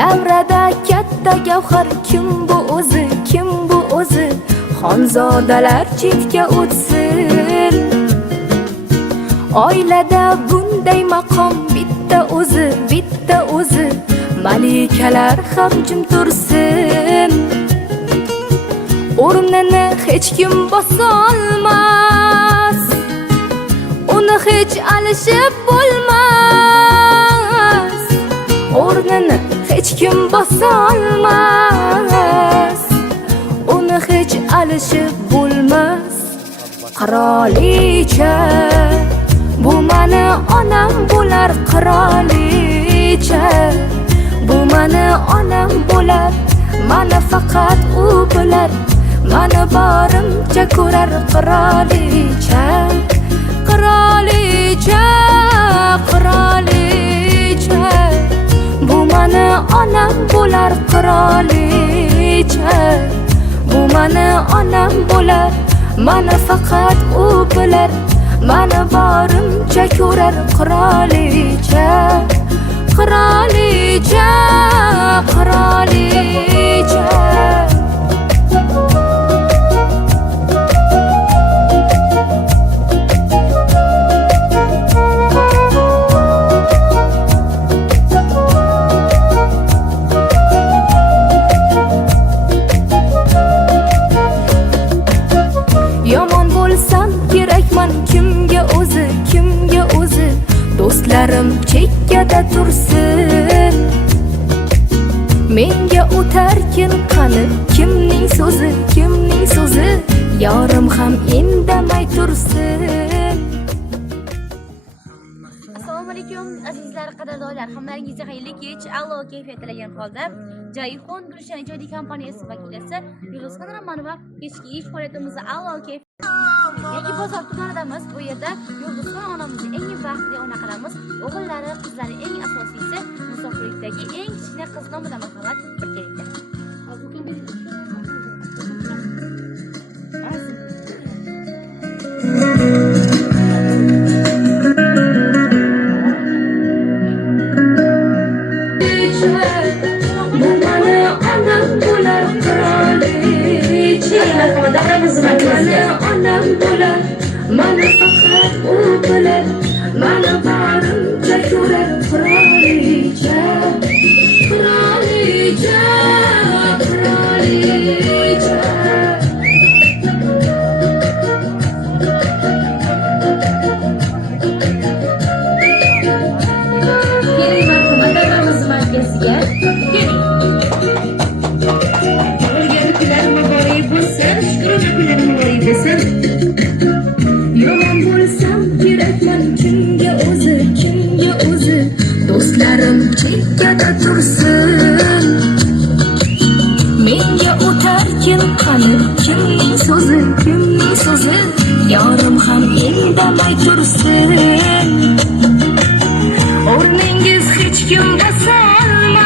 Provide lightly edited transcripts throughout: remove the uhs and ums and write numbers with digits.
Davrada katta gavhar kim bu o'zi, kim bu o'zi? Xonzodalar chetga o'tsin. Oilada bunday maqom bitta o'zi, bitta o'zi. Malikalar ham jim tursin. O'rnini hech kim bosolmas, uni hech alishib bo'lmas. O'rnini hech kim bosolmas, uni hech alishib bo'lmas. Qirolicha, bu mani onam bo'lar. Qirolicha, bu mani onam bo'lar. Mani faqat u bilar, mani borimcha ko'rar. Qirolicha, qirolicha, qirolicha, bu mani onam bo'lar. Qirolicha, bu mani onam bo'lar. Mani faqat u bilar, mani borimcha ko'rar. Qirolicha, qirolicha, qirolicha. Yomon bo'lsam kerakman kimga o'zi, kimga o'zi? Do'stlarim chekkada tursin. Menga o'tarkin qani kimning so'zi, kimning so'zi? Yorim ham indamay tursin. Assalomu alaykum azizlar, qadrdonlar. Hammalaringizga xayrli kech, a'lo kayfiyat tilagan holda Jayxon Gulshan ijodiy kompaniyasi vakilasi Yuluzxon Ramanova kechki ish faoliyatimizni a'lo kayfiyat Yangi bozor tumanidamiz. Bu yerda Yulduzxon onamizni eng baxtli ona qilamiz. O'g'illari, qizlari eng asosiysi musofirlikdagi eng kichkina qiz nomidan marhamat birgalikda. Mani faqat u bilar, mani borimcha ko'rar. Qirolicha, qirolicha, qirolicha. Keling marhamat, davamiz markaziga. Keling. O'lgan kunlar muborak bo'lsin, shukrona kunlar muborak bo'lsin. Yomon bo'lsam kerakman kimga o'zi, kimga o'zi? Do'stlarim chekkada tursin. Menga o'tarkin qani kimning so'zi, kimning so'zi? Yorim ham indamay tursin. O'rningiz hech kim bosolmas,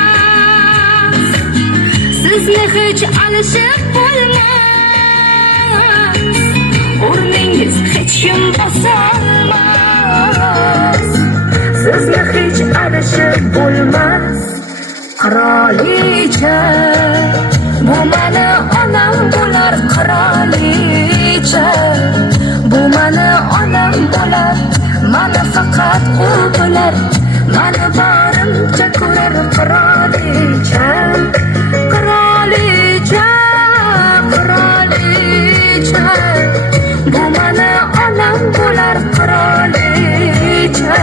sizni hech alishib bo'lmas. O'rningiz hech kim bosolmas, sizni hech alishib bo'lmas. Qirolicha, bu mani onam bo'lar. Qirolicha, bu mani onam bo'lar. Mani faqat u bilar, mani borimcha ko'rar. Qirolicha, qirolicha, qirolicha, bu mani onam bo'lar. Qirolicha,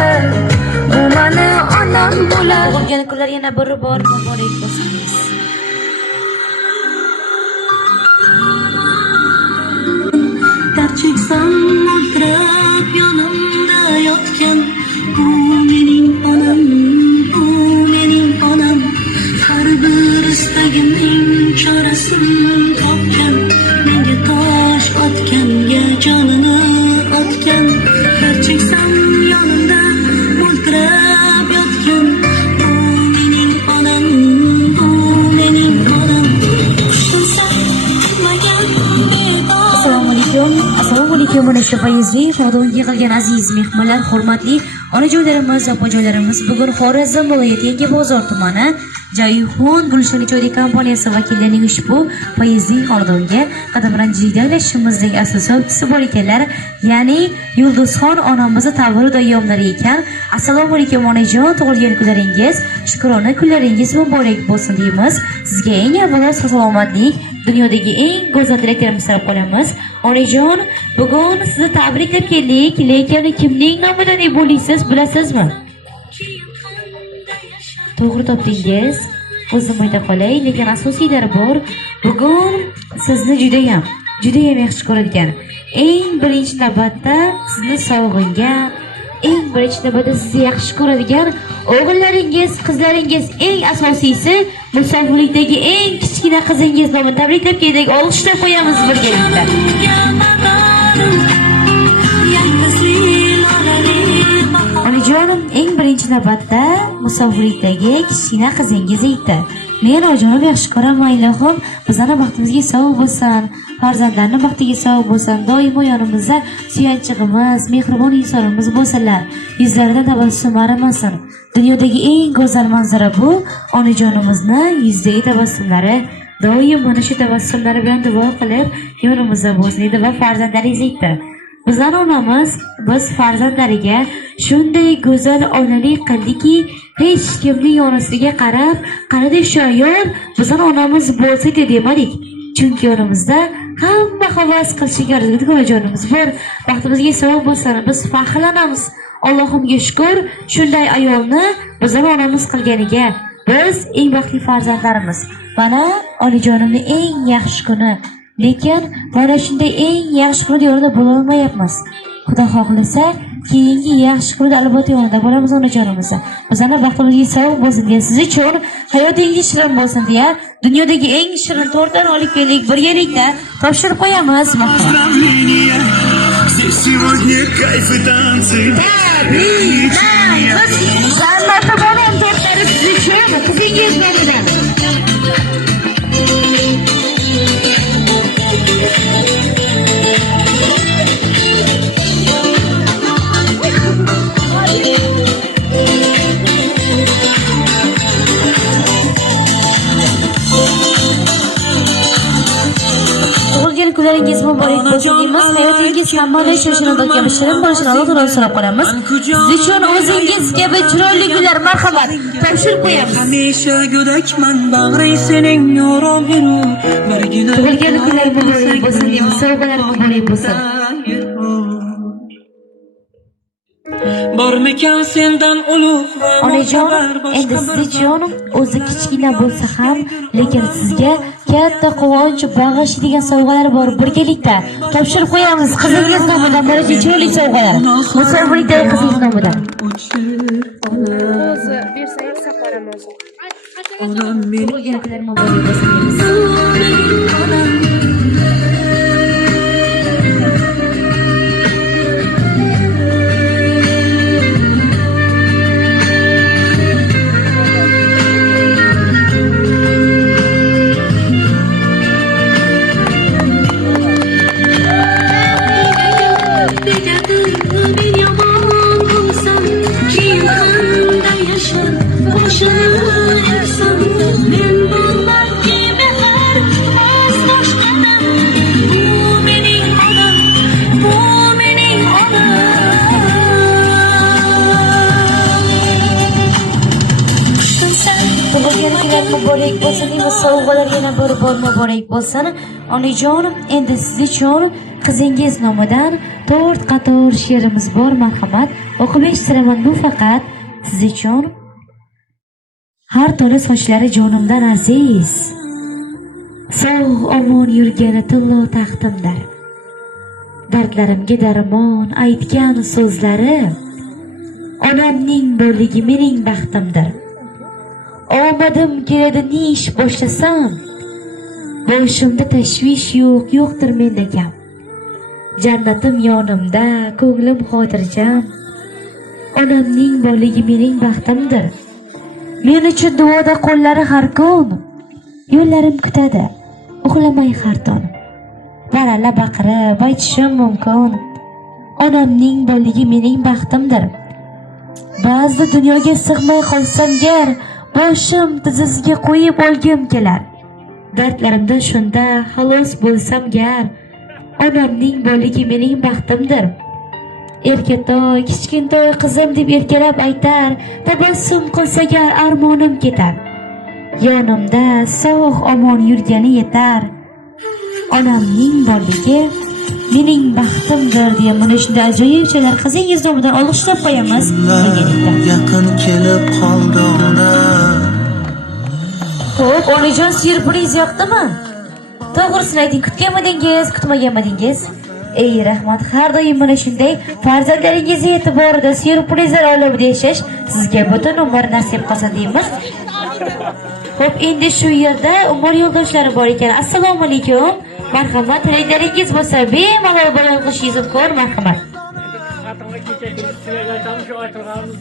bu mani onam bo'lar. Tug'ilgan kunlar yana bir bor muborak bo'lsin. Dard cheksam mo'ltirab yonimda yotgan, bu mening onam, bu mening onam. Har bir istagimning chorasini topgan, menga tosh otganga jonini otgan. Dard cheksam yonimda mo'ltirab yotgan, bu mening onam, bu mening onam. Qushimsa kutmagan bedor. Assalomu alaykum onajon, assalomu alaykum. Mana shu fayzli xonadonga qilgan aziz mehmonlar, hurmatli onajonlarimiz, opajonlarimiz, bugun Xorazm viloyati Yangi bozor tumani Jayxon Gulshan ijodiy kompaniyasi vakillarining ushbu fayzli xonadonga qadamranjida aylashimizning asosiy sababchisi bor ekanlar, ya'ni Yulduzxon onamizni tavallud ayyomlari ekan. Assalomu alaykum onajon, tug'ilgan kunlaringiz, shukrona kunlaringiz muborak bo'lsin deymiz. Sizga eng avvalo salomatlik, dunyodagi eng go'zal tilaklarimizni tilab qolamiz. Onajon, bugun sizni tabriklab keldik, lekin kimning nomidan deb o'ylaysiz, bilasizmi? To'g'ri topdingiz. O'zim ayta qolay, lekin asosiylari bor. Bugun sizni judayam yaxshi ko'radigan, eng birinchi navbatda sizni sog'ingan, eng birinchi navbatda sizni yaxshi ko'radigan o'g'illaringiz, qizlaringiz, eng asosiysi musofirlikdagi eng kichkina qizingiz nomidan tabriklab keldik. Olqishlab qo'yamiz birgalikda. Onajonim, eng birinchi navbatda musofirlikdagi kichkina qizingiz aytdi. Men onajonim yaxshi ko'raman, ilohim, bizning baxtimizga sog' bo'lsin, farzandlarning baxtiga sog' bo'lsin, doimo yonimizda suyanchig'imiz, mehribon insonimiz bo'lsinlar, yuzlarida tabassum arimasin. Dunyodagi eng go'zal manzara bu onajonimizni yuzdagi tabassumlari. Doim mana shu tabassumlari bilan duo qilib yonimizda bo'lsin dedi va farzandlaringiz aytdi. Bizning onamiz biz farzandlariga shunday go'zal oilalik qildiki, hech kimning yonasiga qarab, qaradi shu ayol bizning onamiz bo'lsa demadik. Chunki yonimizda hamma havas qilishga arziydigan onajonimiz bor. Baxtimizga sog' bo'lsin, biz faxrlanamiz. Allohimga shukr, shunday ayolni bizning onamiz qilganiga. Biz eng baxtli farzandlarimiz. Mana onajonimning eng yaxshi kuni. Lekin mana shunday eng yaxshi kunida yonida bo'la olmayapmiz. Xudo xohlasa, keyingi yaxshi kunida albatta yonida bo'lamiz onajonimiz. Bizning baxtimizga sog' bo'lsin deya, siz uchun hayotingiz shirin bo'lsin deya, dunyodagi eng shirin tortani olib keldik, birgalikda topshirib qo'yamiz. Jannatda bo'lgan tortlar siz uchun, qizingiz nomidan. Kunlaringiz muborak bo'lsin deymiz. Hayotingiz hammaday shirin shirin bo'lishini Allohdan so'rab qolamiz. Siz uchun o'zingiz kabi chiroyli gullar marhamat topshirib qo'yamiz. Hamisha go'dakman bag'ring sening yo'rom yurur. Tug'ilgan kunlar muborak bo'lsin deymiz. Sovg'alar muborak bo'lsin. Bormikan sendan ulug' va onajon, endi siz uchun o'zi kichkina bo'lsa ham, lekin sizga katta quvonch bag'ishlaydigan sovg'alar bor. Birgalikda topshirib qo'yamiz qizingiz nomidan, mana shu chiroyli sovg'alar. Musofirlikdagi qizingiz nomidan. O'zi bersangiz saqlaraman. Onam meni Tug'ilgan muborak bo'lsin deymiz. Muborak bo'lsin deymiz. Sovg'alar yana bir bor muborak bo'lsin. Onajonim, endi siz uchun qizingiz nomidan 4 qator she'rimiz bor. Marhamat, o'qib eshitiraman. Bu faqat siz uchun. Har to'la sochlari jonimdan aziz, sog' omon yurgani tillo taxtimdir. Dardlarimga darmon aytgan so'zlari onamning bo'lligi mening baxtimdir. Omadim keladi ne ish boshlasam, boshimda tashvish yo'qdir menda kam. Jannatim yonimda, ko'nglim xotirjam. Onamning borligi mening baxtimdir. Men uchun duoda qo'llari har kun, yo'llarim kutadi, uxlamay har tong. baralla baqirib aytishim mumkin. Onamning bolligi mening baxtimdir. Ba'zida dunyoga sig'may qolsam gar, boshim tizzasiga qo'yib olgim kelar. Dardlarimdan shunda xalos bo'lsam gar, onamning bolligi mening baxtimdir. Erkatoy, kichkintoy qizim deb erkalab aytar, tabassum qilsa gar armonim ketar. Yonimda sog' omon yurgani yetar. Onamning bolligi mening baxtimdir deya mana shunday ajoyibchalar qizingiz nomidan olqishlab qo'yamiz. Yaqin kelib qoldi ona. Xo'p, onajon syurpriz yoqdimi? To'g'risini ayting, kutganmidingiz, kutmaganmidingiz? Ey rahmat, har doim mana shunday farzandlaringiz e'tiborida syurprizlar olamida yashash sizga butun umr nasib qilsin deymiz. Xo'p, endi shu yerda umr yo'ldoshlari bor ekan. Assalomu alaykum. Marhamat, tilaklaringiz bo'lsa bemalol bayon qilishingiz mumkin. Marhamat. Xatimga kecha sizlarga aytamiz shu aytilganimiz.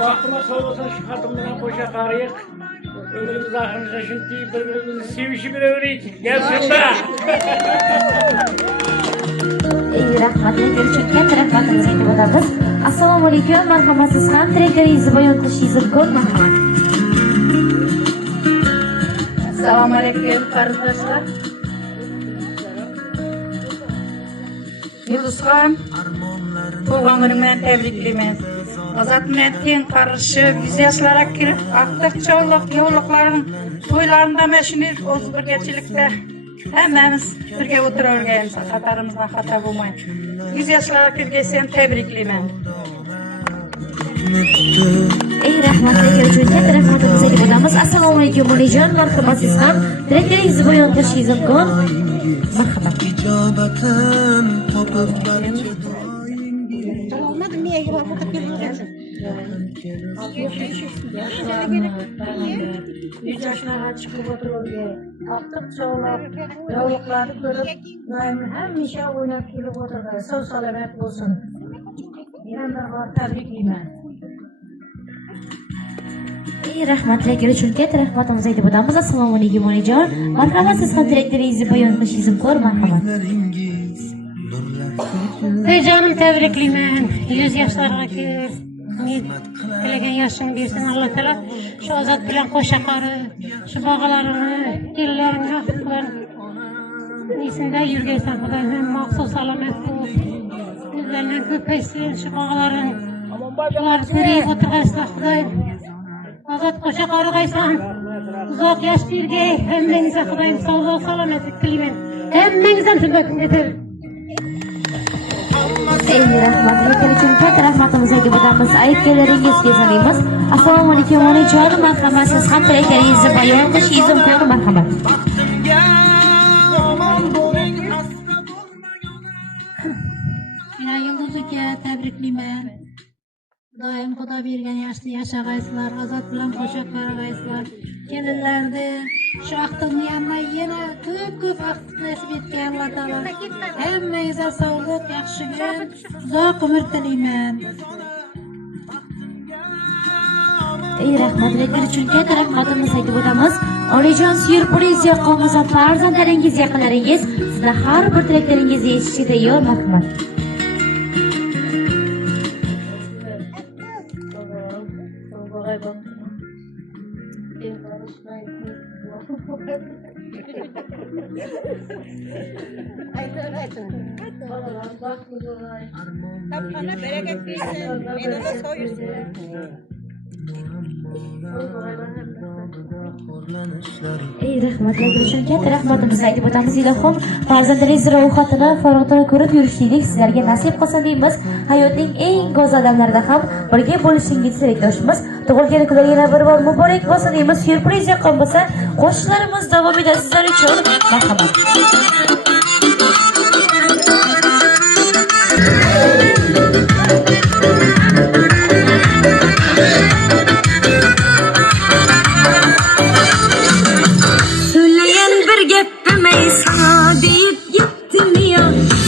Baxtimiz sog' bo'lsin, shu xatim bilan qo'sha qariq. Ömrümüz ahırımıza şimdi birbirimizi sevişi bir öğret. Gel şunda. Ey rahmat, uchun katta rahmatimizni aytib o'tamiz. Assalomu alaykum. Marhamat, siz ham tilaklaringizni bayon qilishingiz mumkin. Marhamat. Assalomu alaykum qarindoshlar. Yulduzxon, tug'ilgan kuning bilan tabriklayman. Azat bilan teng qarishib, 100 yoshlarga kirib, aqtiqchoqlik yo'lliqlaring to'ylarida mana shunday o'z birgachilikda hammamiz birga o'tiraverganmiz, xatorimizdan xato bo'lmaydi. 100 yoshlarga kirgansan tabriklayman. Ey rahmatli uchun katta rahmatimizni aytib o'tamiz. Assalomu alaykum onajon, marhamat, siz ham tilaklaringizni bayon qilishingiz mumkin. Marhamat. Ijobatin topib barcha Yoshlarga chiqib o'tirgan aqtiqchoqlik yo'lliqlarni ko'rib, doim hamisha o'ynab kelib o'tirdi. Sog' salomat bo'lsin. Yana bir tabriklayman. Ey rahmatli uchun katta rahmatimizni aytib o'tamiz. Assalomu alaykum onajon. Marhamat, siz ham tilaklaringizni bayon qilishingiz mumkin. Marhamat. Ey canım tebriklayman. 100 yoshlarga kirib, tilagan yoshing bersin Alloh taolo. Shu Ozod bilan qo'sha qari, shu bog'larini, yillarini bilan esingda yurgaysan Xudoyim. Maxsus salomat bo'l. Yuzlardan ko'paysin shu bog'laring. Ular ko'rib o'tirg'aysan Xudoyim. Ozod qo'sha qarag'aysan. Uzoq yosh bergay. Hammangizga Xudoyim sog'lik, salomatlik tilayman. Hammangizdan shunday kungadir. Ey rahmatli uchun katta rahmatimizni aytib o'tamiz. Aytganlaringizga sanaymiz. Assalomu alaykum onajon, marhamat, siz ham tilaklaringizni bayon qilishingiz mumkin. Marhamat. Mina Yulduzga tabriklayman. Doim Xudo bergan yoshni yashag'aysizlar, Ozod bilan qo'sha qarag'aysizlar. Kelinlarni shu vaqtimni yana ko'p vaqt nasib etgan Alloh taolo. Hammangizga sog'lik, yaxshi kun, uzoq umr tilayman. Ey rahmatli uchun katta rahmatimizni aytib o'tamiz. Onajon, syurpriz yoqqan bo'lsa, farzandlaringiz, yaqinlaringiz sizlar har bir tilaklaringizni eshitishga tayyor. Marhamat. Tapana bereket versin. Medana soyursun. Ey rahmatli uchun katta rahmatimizni aytib o'tamiz. Ilohim, farzandlaringiz ro'yxatini farog'dan ko'rib yurishlik sizlarga nasib qilsin deymiz. Hayotning eng go'zal damlarida ham birga bo'lishingizni tilakdoshimiz. Tug'ilgan kunlar yana bir bor muborak bo'lsin deymiz. Syurpriz yoqqan bo'lsa, qo'shiqlarimiz davom etadi sizlar uchun. Marhamat. Söyleyen bir gap demey sana deyip gittin ya.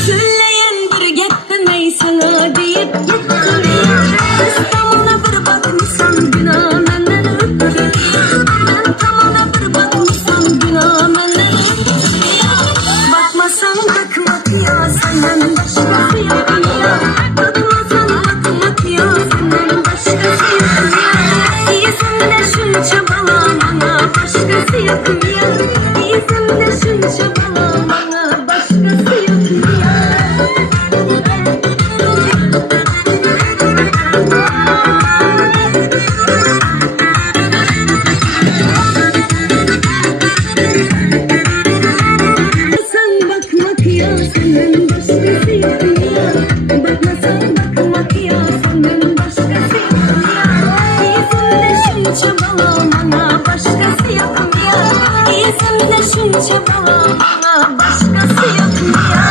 Söyleyen bir gap demey sana deyip gittin ya. Biz tamına bir bakmışsan günah menden öptün. Ben tamına bir bakmışsan günah şunca bana başkası yok mu ya?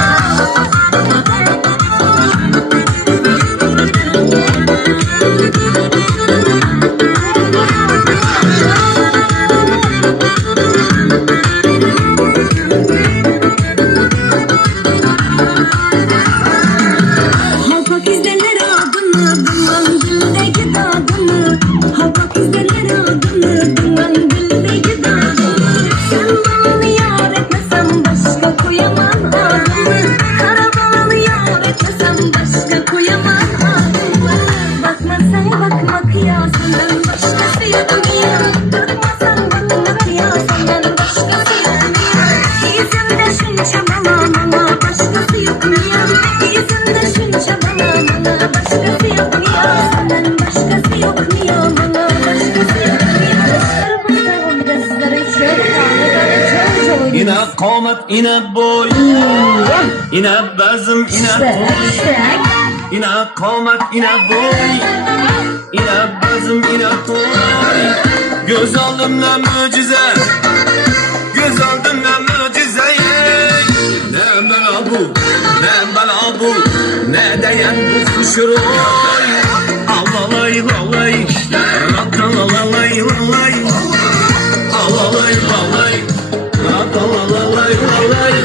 Halpak izlenir adını, duman güldeki dadını. Halpak izlenir adını, duman güldeki dadını. Sen bana yar etmesen başka koyamam adını. Karavanı yar etmesen başka koyamam adını. Bakma sen bakmak ya, senden başkası yok mu ya? Bakma sen bakmak ya, senden başkası yok mu ya? Yüzümde şunca bana başkası yok mu ya? Yüzümde şunca bana başkası yok mu ya? Senden başkası yok mu ya? Bana başkası yok mu ya? Dostlarımız da sizlere çok Ine qomat, ine boy, ine bazm, ine to'y. Ine qomat, ine boy, ine bazm, ine to'y. Göz oldimda mo'jiza, göz oldimda mo'jiza. Ne balo bu, ne balo bu, ne dayan bu xushro'y. Allalay, lalay, rattalalay, lalay. Allalay, lalay, rattalalay, lalay.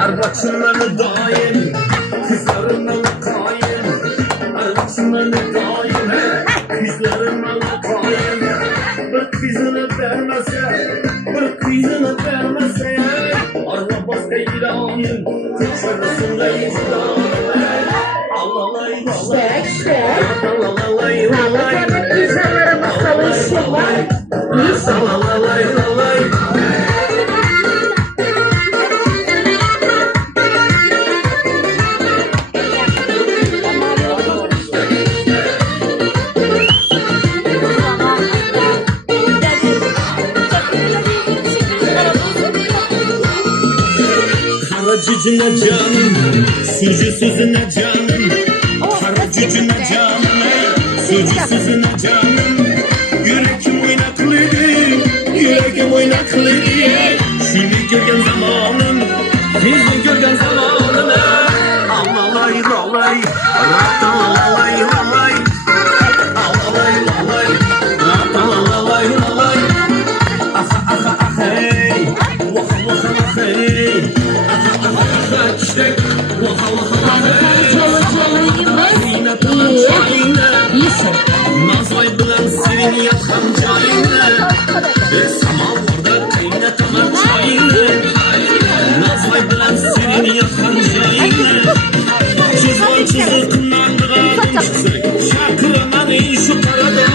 Arvaçınlarını daim, kızlarımla kayın. Arvaçınlarını daim, kızlarımla kayın. Bir kızını vermese, bir kızını vermese. Arva başka ilanın, kıçırısında izlanın. Allalay, lalay, allalay, lalay. Allalay, lalay. Kara cücüne canım, sucu sözüne canım. Kara cücüne canım, sucu sözüne canım. Yüreğim oynaklıydı, yüreğim oynaklıydı. Seni görgen zamanım, seni görgen zamanım. Allalay, lalay, rattalalay, lalay. Allalay, lalay, rattalalay, lalay. Aha, aha, aha, hey, vaha, vaha, vaha, hey. Nazay bilen senin yatkan çayını, samovarda qaynataman çayını. Nazay bilen senin yatkan çayını, çizgan chiziqimdan dig'adim chiqsa, shakiraman shu qaradon.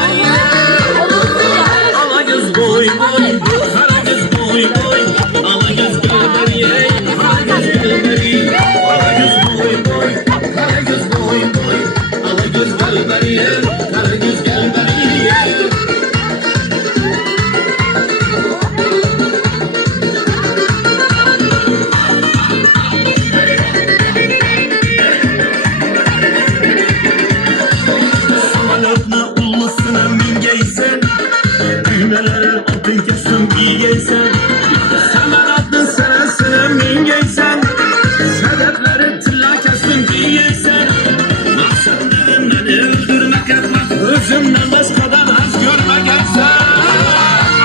Ala göz boy boy, qara göz boy boy, ala göz gulbari, qara göz gulbari. Ala göz boy boy, qara göz boy boy, ala göz gulbari, qara göz gulbari. Samolyotni ullusini mingaysan, düğmeleri altın kesin giyeysen. Samolyotni sinasini mingaysan, sebepleri tilla kesin giyeysen. Maksatlarım beni öldürmek etmek, özümden başkadan az görmekensen.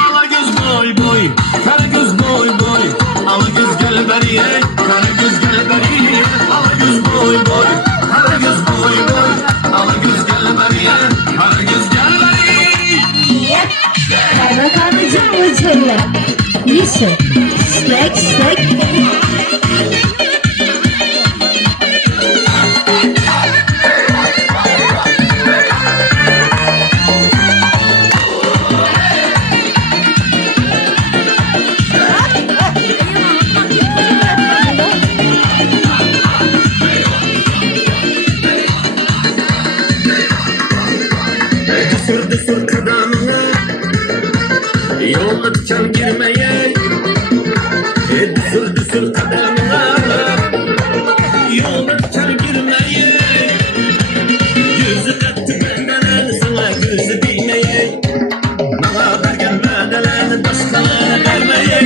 Ala göz boy boy, kara göz boy boy, ala göz gulbari, kara göz gulbari. Ala göz boy boy, kara göz boy boy, ala göz gulbari, kara göz gulbari. Kaymakamı canlı çevre. Listen. Snack, snack. Dur dur kıdamına, Yolda diken girmeye Düsür düsür kademine Yolda diken girmeye Yüzü etti benden sana gözü bilmeye Bana da gelmeden başkalarına gelmeye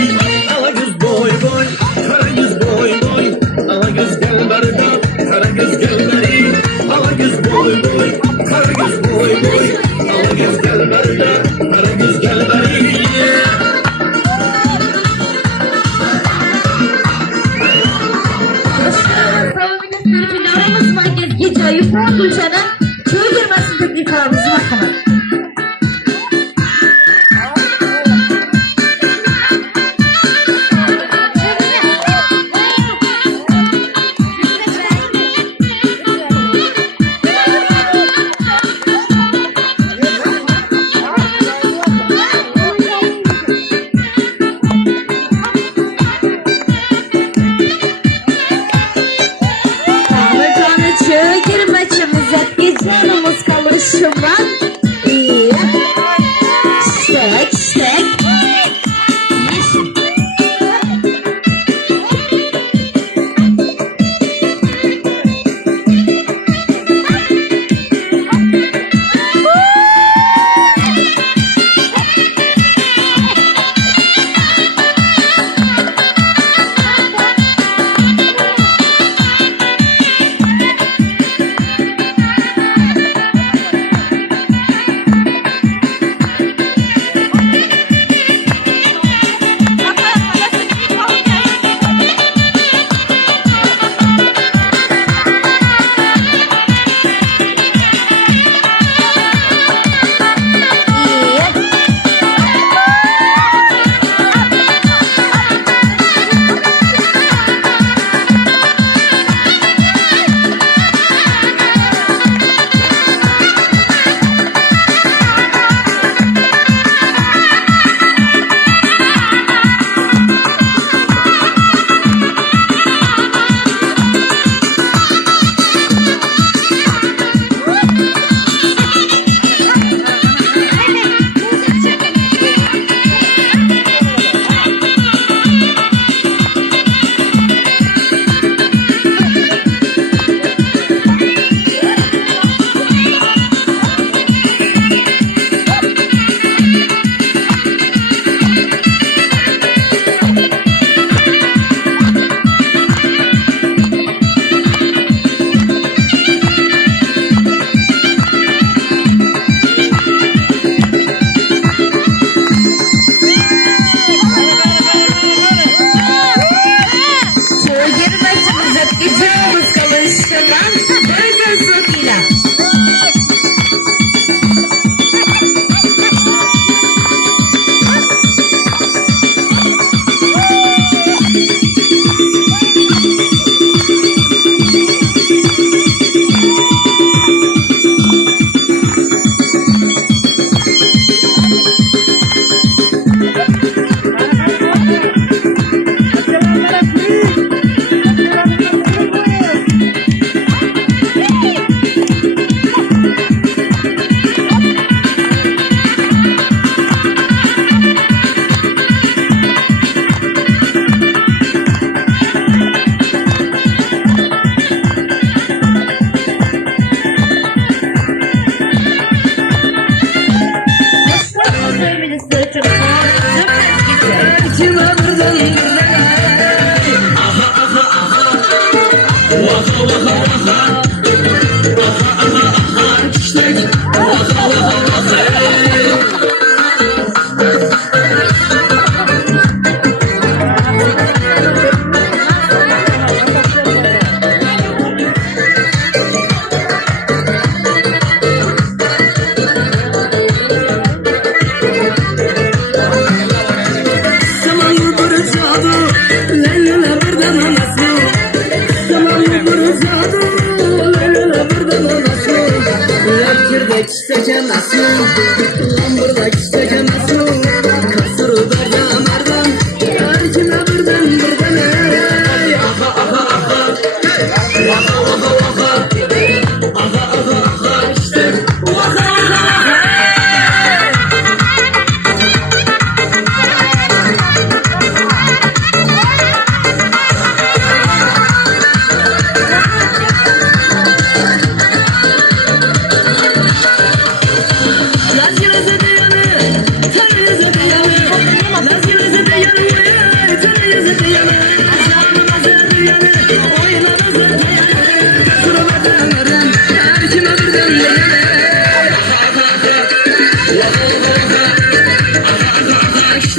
Ala göz boy boy, kara göz boy boy Ala göz gel barda, kara göz gel bari Ala göz boy boy, kara göz boy boy Ala göz gel barda, kara göz gel bari Finalimiz merkezge joyi fond Gulshan'a choy bermasini takliflarimizni marhamat. Canımız kalır şıman. Stek stek. Yeşil.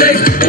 istek.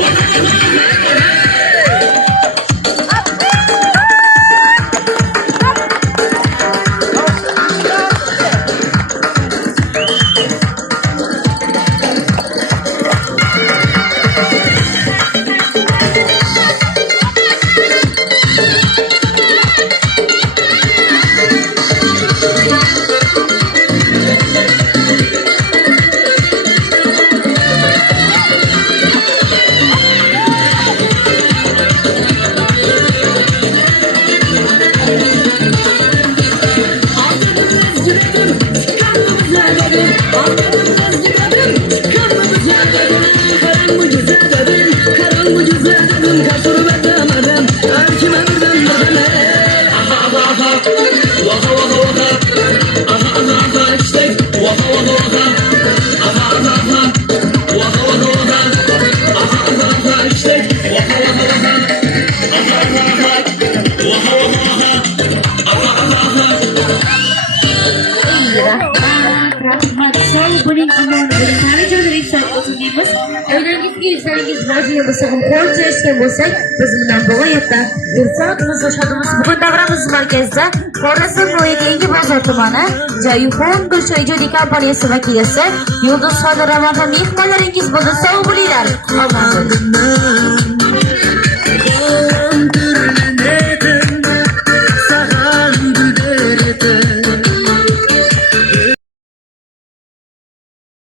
Rahmat, sağ bo'ling, omon bo'ling. Qani sog' bo'lsin deymiz. Oilangizga ishlaringiz rivojlangan bo'lsa ham qolishgan bo'lsak, biz bilan bu g'oyatda xursandmiz va shodmiz. Bugun davramiz markazida Xorazm viloyati Yangi bozor tumani Jayhun Gulshan ijodiy kompaniyasi vakilasi Yulduz Xodirova va mehmonlaringiz bo'ldi. Sog' bo'linglar, omon bo'ling.